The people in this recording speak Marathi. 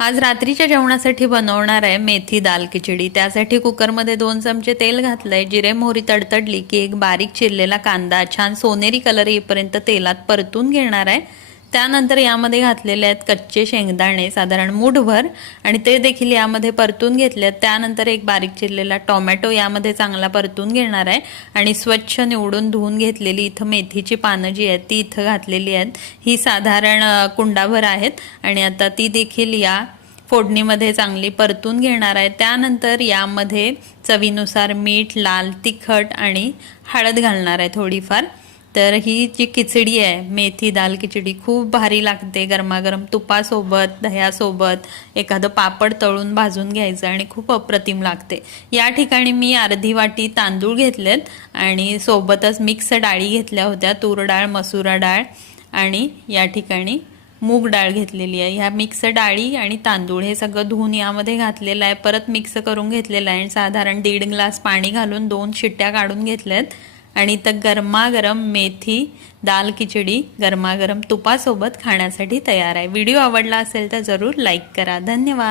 आज रात्रीच्या जेवणासाठी बनवणार आहे मेथी दाल खिचडी। त्यासाठी कुकरमध्ये 2 चमचे तेल घातलंय। जिरे मोहरी तडतडली की एक बारीक चिरलेला कांदा छान सोनेरी कलर येईपर्यंत तेलात परतून घेणार आहे। त्यानंतर यामध्ये घातलेले आहेत कच्चे शेंगदाणे साधारण मूठभर आणि ते देखील यामध्ये परतून घेतले। त्यानंतर एक बारीक चिरलेला टोमॅटो यामध्ये चांगला परतून घेणार आहे आणि स्वच्छ निवडून धुवून घेतलेली इथं मेथीची पानं जी आहेत ती इथं घातलेली आहेत। ही साधारण कुंडाभर आहेत आणि आता ती देखील या फोडणीमध्ये चांगली परतून घेणार आहे। त्यानंतर यामध्ये चवीनुसार मीठ, लाल तिखट आणि हळद घालणार आहे थोडीफार। तर ही जी खिचडी आहे मेथी दाल खिचडी खूप भारी लागते। गरमागरम तुपासोबत, दह्यासोबत एखादं पापड तळून भाजून घ्यायचं आणि खूप अप्रतिम लागते। या ठिकाणी मी अर्धी वाटी तांदूळ घेतलेत आणि सोबतच मिक्स डाळी घेतल्या होत्या, तूर डाळ, मसुरा डाळ आणि या ठिकाणी मूग डाळ घेतलेली आहे। ह्या मिक्स डाळी आणि तांदूळ हे सगळं धुवून यामध्ये घातलेलं आहे, परत मिक्स करून घेतलेलं आहे आणि साधारण 1.5 ग्लास पाणी घालून 2 शिट्ट्या काढून घेतल्यात आणि तर गरमागरम मेथी दाल खिचडी गरमागरम तुपासोबत खाण्यासाठी तयार आहे। व्हिडिओ आवडला असेल तर जरूर लाईक करा। धन्यवाद।